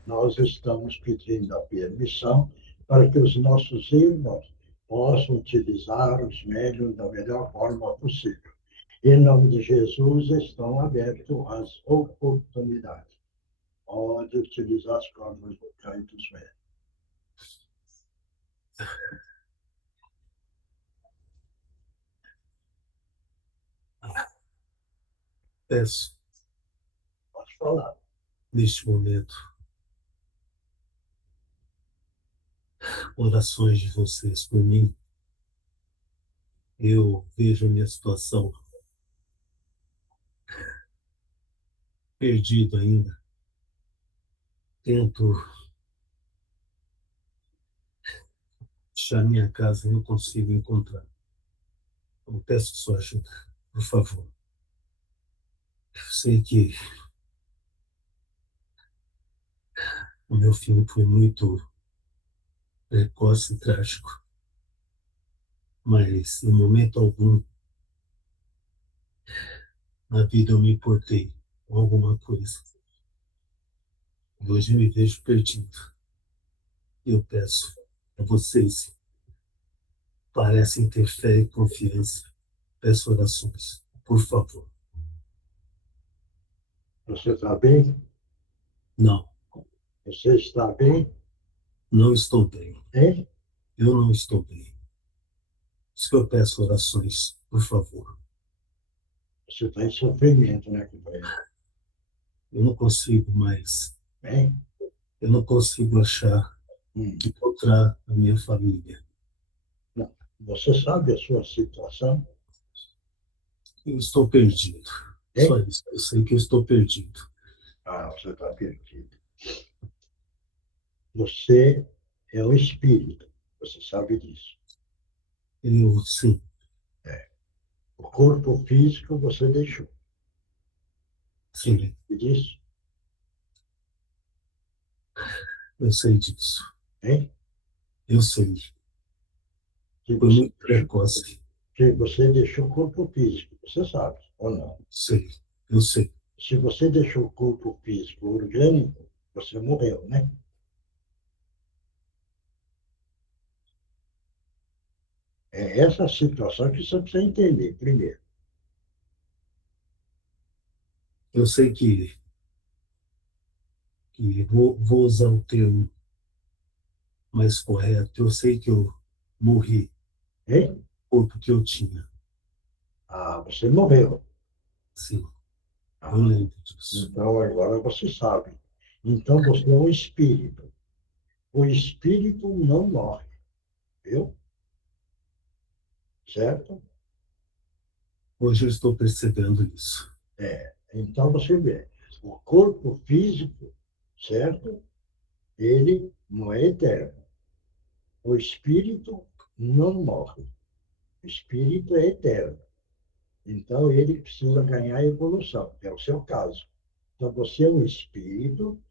nós estamos pedindo a permissão para que os nossos irmãos possam utilizar os médiuns da melhor forma possível. Em nome de Jesus, estão abertas as oportunidades. Pode utilizar as cordas vocais dos médiuns. Peço, Pode falar. neste momento, orações de vocês por mim. Eu vejo a minha situação perdido ainda. Tento achar minha casa e não consigo encontrar. Eu peço sua ajuda, por favor. Eu sei que o meu fim foi muito precoce e trágico, mas em momento algum Na vida eu me importei com alguma coisa. E hoje eu me vejo perdido. Eu peço a vocês, parecem ter fé e confiança, peço orações, por favor. Você está bem? Não, Você está bem? não estou bem. Hein? Eu não estou bem. Por isso que eu peço orações, por favor. Você está em sofrimento, né, companheiro? Eu não consigo mais. Hein? Eu não consigo encontrar a minha família. Não. Você sabe a sua situação? Eu estou perdido. Hein? Só isso. Eu sei que eu estou perdido. Ah, você está perdido. Você é um espírito. Você sabe disso. Eu, sim, O corpo físico você deixou. sim, E disso? eu sei disso. Hein? Eu sei. Que Foi você, muito precoce. que você deixou o corpo físico. Você sabe, ou não? Sei. Eu sei. Se você deixou o corpo físico orgânico, você morreu, né? É essa a situação que você precisa entender primeiro. Eu sei que vou usar o termo mais correto. Eu sei que eu morri Hein? o corpo que eu tinha. Ah, você morreu. Sim, Ah, eu lembro disso. então agora você sabe. Então você é um espírito. O espírito não morre, viu? Certo? Hoje eu estou percebendo isso. Então você vê, o corpo físico, certo? Ele não é eterno. O espírito não morre. O espírito é eterno. Então ele precisa ganhar evolução, que é o seu caso. Então você é um espírito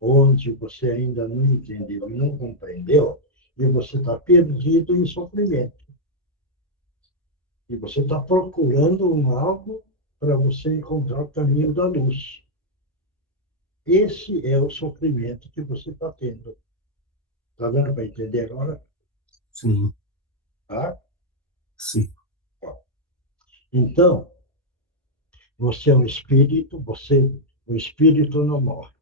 onde você ainda não entendeu e não compreendeu, e você está perdido em sofrimento. E você está procurando algo para você encontrar o caminho da luz. Esse é o sofrimento que você está tendo. Está dando para entender agora? Sim, Tá? sim. Então, você é um espírito, o espírito não morre.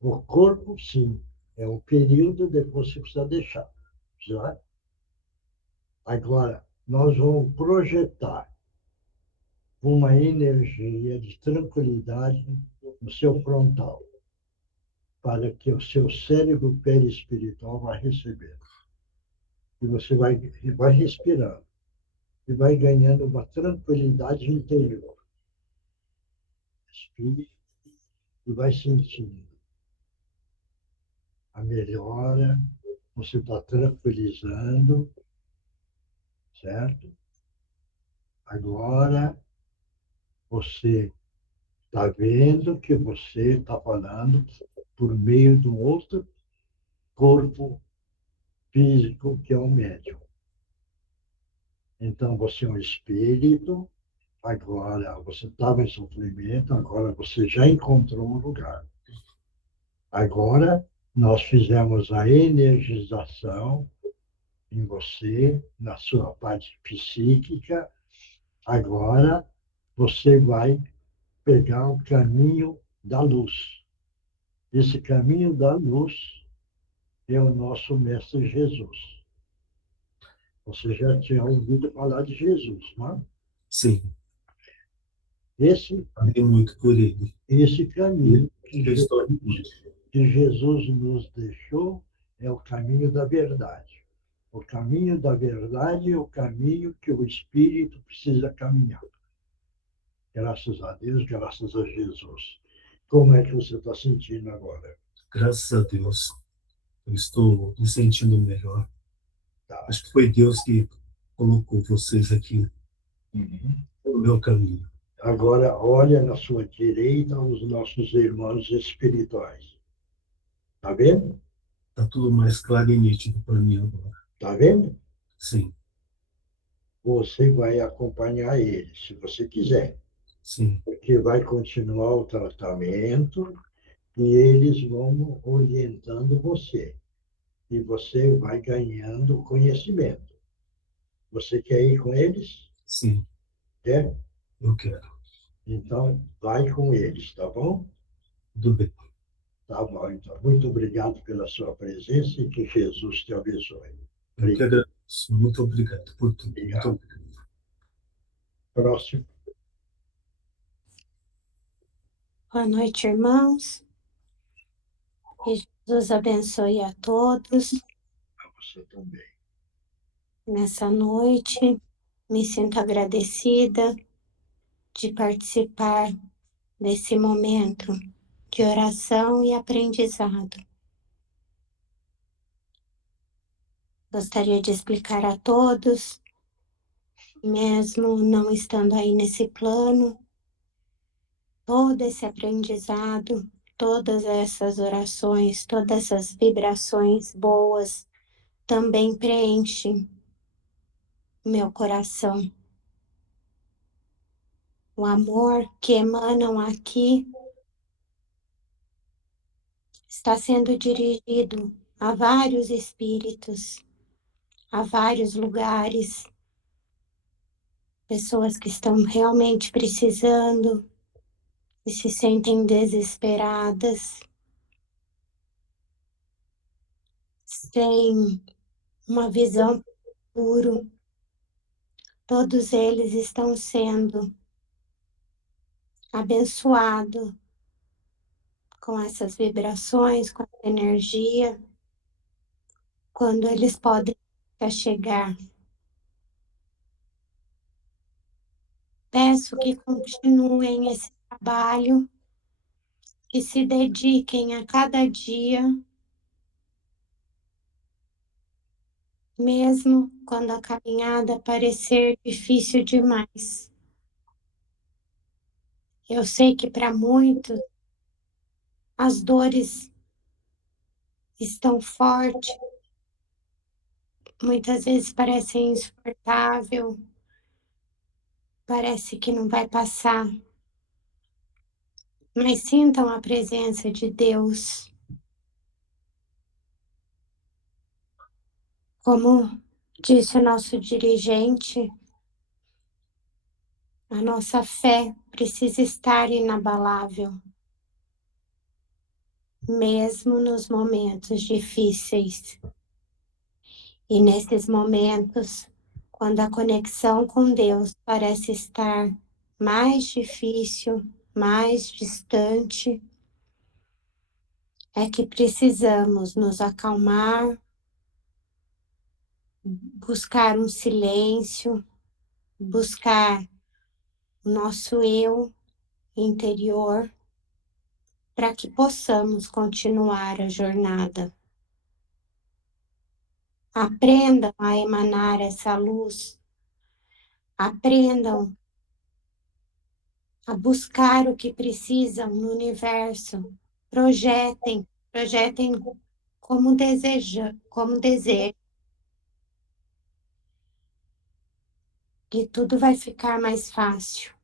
O corpo, sim, é um período, depois você precisa deixar. Já? Agora, nós vamos projetar uma energia de tranquilidade no seu frontal, para que o seu cérebro perispiritual vá receber. E você vai respirando, e vai ganhando uma tranquilidade interior. Respire e vai sentindo a melhora, você está tranquilizando, certo? Agora, você está vendo que você está falando por meio de um outro corpo físico, que é o médium. Então, você é um espírito, agora você estava em sofrimento, agora você já encontrou um lugar. Agora, nós fizemos a energização em você, na sua parte psíquica. Agora, você vai pegar o caminho da luz. Esse caminho da luz é o nosso Mestre Jesus. Você já tinha ouvido falar de Jesus, não é? Sim, Esse, falei muito por ele. esse caminho Eu estou aqui. que Jesus nos deixou é o caminho da verdade. O caminho da verdade é o caminho que o espírito precisa caminhar. Graças a Deus, graças a Jesus. Como é que você está sentindo agora? Graças a Deus, eu estou me sentindo melhor. Tá. Acho que foi Deus que colocou vocês aqui no meu caminho. Agora, olha na sua direita os nossos irmãos espirituais. Está vendo? Está tudo mais claro e nítido para mim agora. Está vendo? Sim, Você vai acompanhar eles, se você quiser. Sim, porque vai continuar o tratamento e eles vão orientando você. E você vai ganhando conhecimento. Você quer ir com eles? sim, Quer? eu quero. Então, vai com eles, tá bom? Tudo bem. Tá bom, então. Muito obrigado pela sua presença e que Jesus te abençoe. Eu que agradeço. Muito obrigado por tudo. Muito Obrigado. obrigado. Próximo. Boa noite, irmãos. Que Jesus abençoe a todos A você também. nessa noite. Me sinto agradecida de participar desse momento de oração e aprendizado. Gostaria de explicar a todos, mesmo não estando aí nesse plano, todo esse aprendizado, todas essas orações, todas essas vibrações boas também preenchem meu coração. O amor que emanam aqui está sendo dirigido a vários espíritos, a vários lugares, pessoas que estão realmente precisando e se sentem desesperadas, sem uma visão pura. Todos eles estão sendo abençoados com essas vibrações, com essa energia, quando eles podem chegar. Peço que continuem esse trabalho, que se dediquem a cada dia, mesmo quando a caminhada parecer difícil demais. Eu sei que para muitos as dores estão fortes, muitas vezes parecem insuportável, parece que não vai passar. Mas sintam a presença de Deus. Como disse o nosso dirigente, a nossa fé precisa estar inabalável, mesmo nos momentos difíceis. E nesses momentos, quando a conexão com Deus parece estar mais difícil, mais distante, é que precisamos nos acalmar, buscar um silêncio, buscar o nosso eu interior, para que possamos continuar a jornada. Aprendam a emanar essa luz, aprendam a buscar o que precisam no universo, projetem como desejo, e tudo vai ficar mais fácil.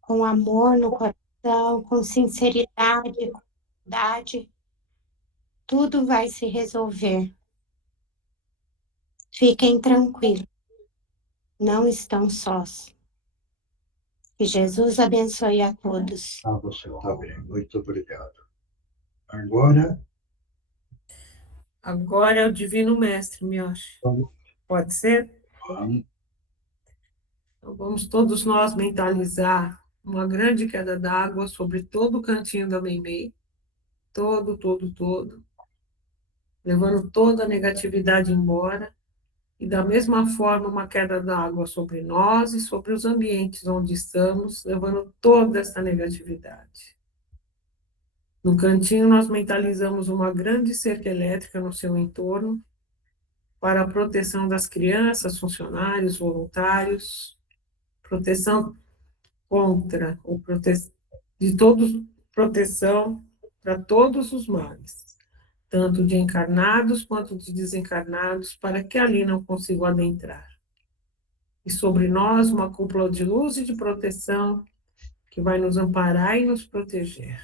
Com amor no coração, com sinceridade, com verdade, tudo vai se resolver. Fiquem tranquilos, não estão sós. Que Jesus abençoe a todos. A você também. Muito obrigado. Agora, Agora é o Divino Mestre, Miyoshi. vamos. Pode ser? Então, vamos todos nós mentalizar uma grande queda d'água sobre todo o cantinho da Meimei. Todo, levando toda a negatividade embora. E da mesma forma, uma queda d'água sobre nós e sobre os ambientes onde estamos, levando toda essa negatividade. No cantinho, nós mentalizamos uma grande cerca elétrica no seu entorno, para a proteção das crianças, funcionários, voluntários, proteção contra, de todos, proteção para todos os males, tanto de encarnados quanto de desencarnados, para que ali não consigam adentrar. e sobre nós uma cúpula de luz e de proteção que vai nos amparar e nos proteger.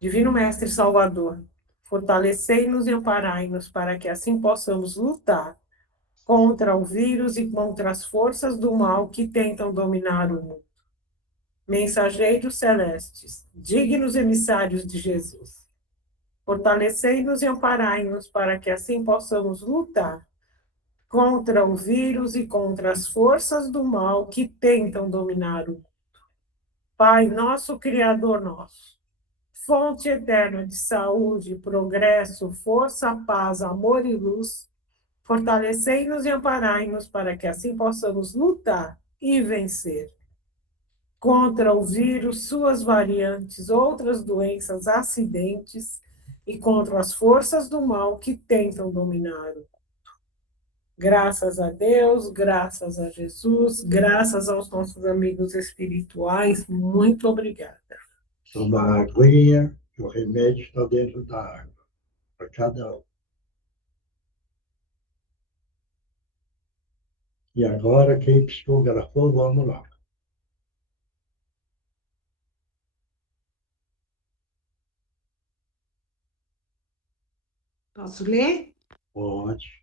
Divino Mestre Salvador, fortalecei-nos e amparai-nos para que assim possamos lutar contra o vírus e contra as forças do mal que tentam dominar o mundo. Mensageiros celestes, dignos emissários de Jesus, fortalecei-nos e amparai-nos para que assim possamos lutar contra o vírus e contra as forças do mal que tentam dominar o mundo. Pai nosso, Criador nosso, fonte eterna de saúde, progresso, força, paz, amor e luz, fortalecei-nos e amparai-nos para que assim possamos lutar e vencer contra o vírus, suas variantes, outras doenças, acidentes e contra as forças do mal que tentam dominar o mundo. Graças a Deus, graças a Jesus, graças aos nossos amigos espirituais, muito obrigada. Toma a aguinha, que o remédio está dentro da água, para cada um. E agora, quem psicografou, vamos lá. Posso ler? Pode.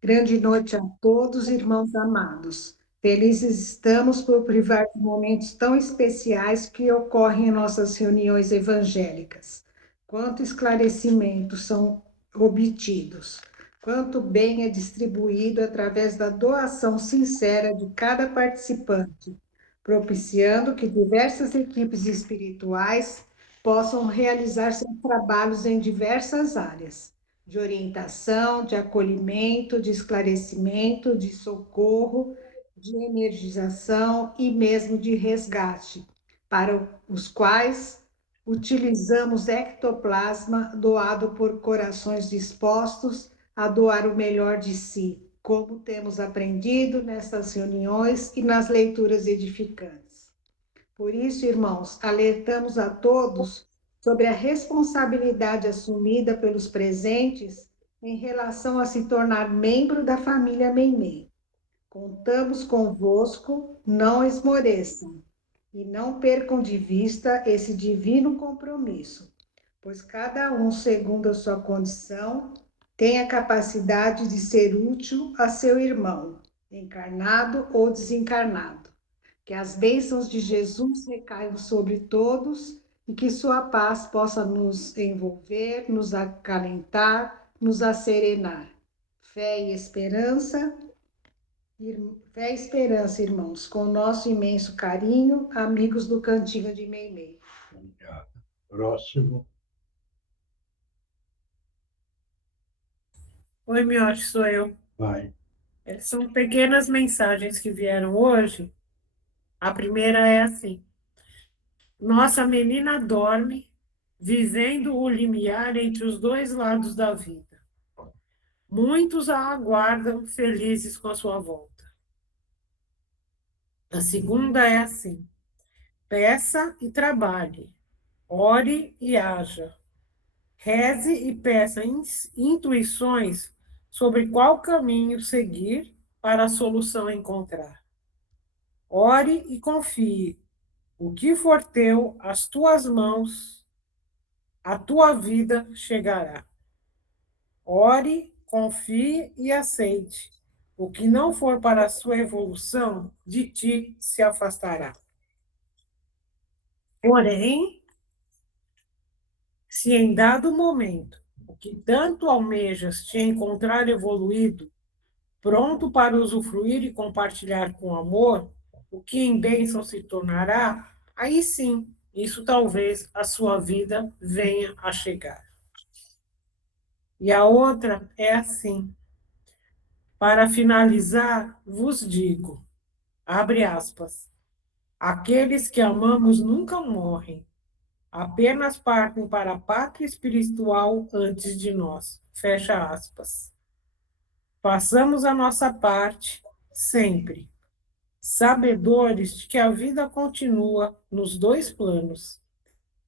Grande noite a todos, irmãos amados. Felizes estamos por privar de momentos tão especiais que ocorrem em nossas reuniões evangélicas. Quanto esclarecimentos são obtidos, quanto bem é distribuído através da doação sincera de cada participante, propiciando que diversas equipes espirituais possam realizar seus trabalhos em diversas áreas de orientação, de acolhimento, de esclarecimento, de socorro, de energização e mesmo de resgate, para os quais utilizamos ectoplasma doado por corações dispostos a doar o melhor de si, como temos aprendido nessas reuniões e nas leituras edificantes. Por isso, irmãos, alertamos a todos sobre a responsabilidade assumida pelos presentes em relação a se tornar membro da família Meimei. Contamos convosco, não esmoreçam e não percam de vista esse divino compromisso, pois cada um, segundo a sua condição, tem a capacidade de ser útil a seu irmão, encarnado ou desencarnado. Que as bênçãos de Jesus recaiam sobre todos e que sua paz possa nos envolver, nos acalentar, nos acerenar. Fé e esperança, irmãos, com nosso imenso carinho, amigos do Cantiga de Meimei. Obrigado. Próximo. Oi, Miote, sou eu. Vai. São pequenas mensagens que vieram hoje. A primeira é assim: nossa menina dorme, vivendo o limiar entre os dois lados da vida. Muitos a aguardam felizes com a sua volta. A segunda é assim: peça e trabalhe, ore e haja, reze e peça intuições sobre qual caminho seguir para a solução encontrar. Ore e confie. O que for teu, as tuas mãos, a tua vida chegará. Ore, confie e aceite. O que não for para a sua evolução, de ti se afastará. Porém, se em dado momento o que tanto almejas te encontrar evoluído, pronto para usufruir e compartilhar com amor, o que em bênção se tornará, aí sim, isso talvez a sua vida venha a chegar. E a outra é assim: para finalizar, vos digo, abre aspas, aqueles que amamos nunca morrem, apenas partem para a pátria espiritual antes de nós, fecha aspas. Façamos a nossa parte sempre, sabedores de que a vida continua nos dois planos,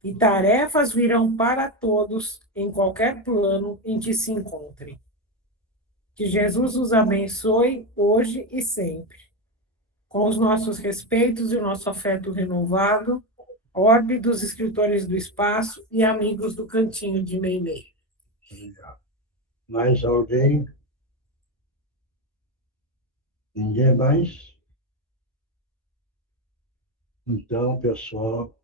e tarefas virão para todos em qualquer plano em que se encontrem. Que Jesus os abençoe hoje e sempre. Com os nossos respeitos e o nosso afeto renovado, Ordem dos Escritores do Espaço e amigos do Cantinho de Meimei. Obrigado. Mais alguém? Ninguém mais? Então, pessoal,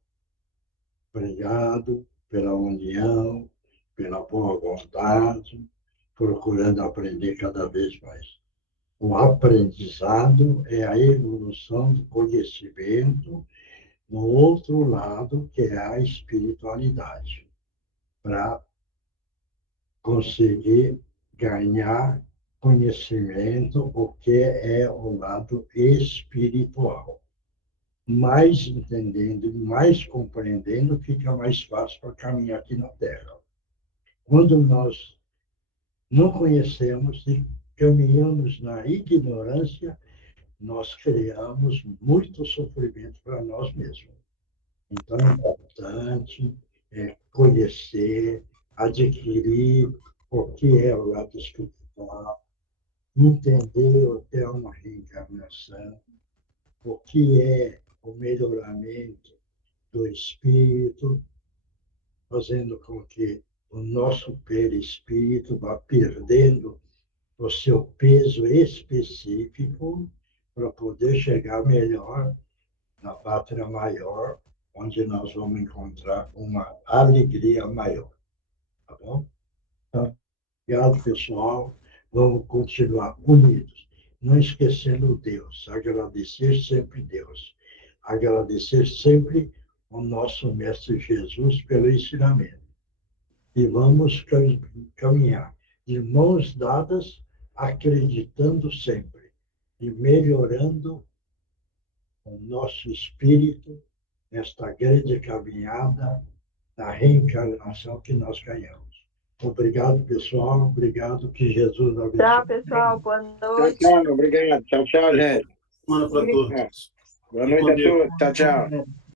obrigado pela união, pela boa vontade, procurando aprender cada vez mais. O aprendizado é a evolução do conhecimento no outro lado, que é a espiritualidade, para conseguir ganhar conhecimento, o que é o lado espiritual. Mais entendendo, mais compreendendo, fica mais fácil para caminhar aqui na Terra. Quando nós não conhecemos e caminhamos na ignorância, nós criamos muito sofrimento para nós mesmos. Então, é importante conhecer, adquirir o que é o lado espiritual, entender o que é uma reencarnação, o que é o melhoramento do espírito, fazendo com que o nosso perispírito vá perdendo o seu peso específico para poder chegar melhor na pátria maior, onde nós vamos encontrar uma alegria maior. Tá bom? Então, obrigado, pessoal. Vamos continuar unidos, não esquecendo Deus, agradecer sempre Deus, agradecer sempre o nosso Mestre Jesus pelo ensinamento. E vamos caminhar de mãos dadas, acreditando sempre e melhorando o nosso espírito nesta grande caminhada da reencarnação que nós ganhamos. Obrigado, pessoal. Obrigado, que Jesus abençoe. Tchau, pessoal. Boa noite. Tchau, tchau. Obrigado. Tchau, tchau, gente. Semana para todos. Boa noite a todos. Tchau, tchau.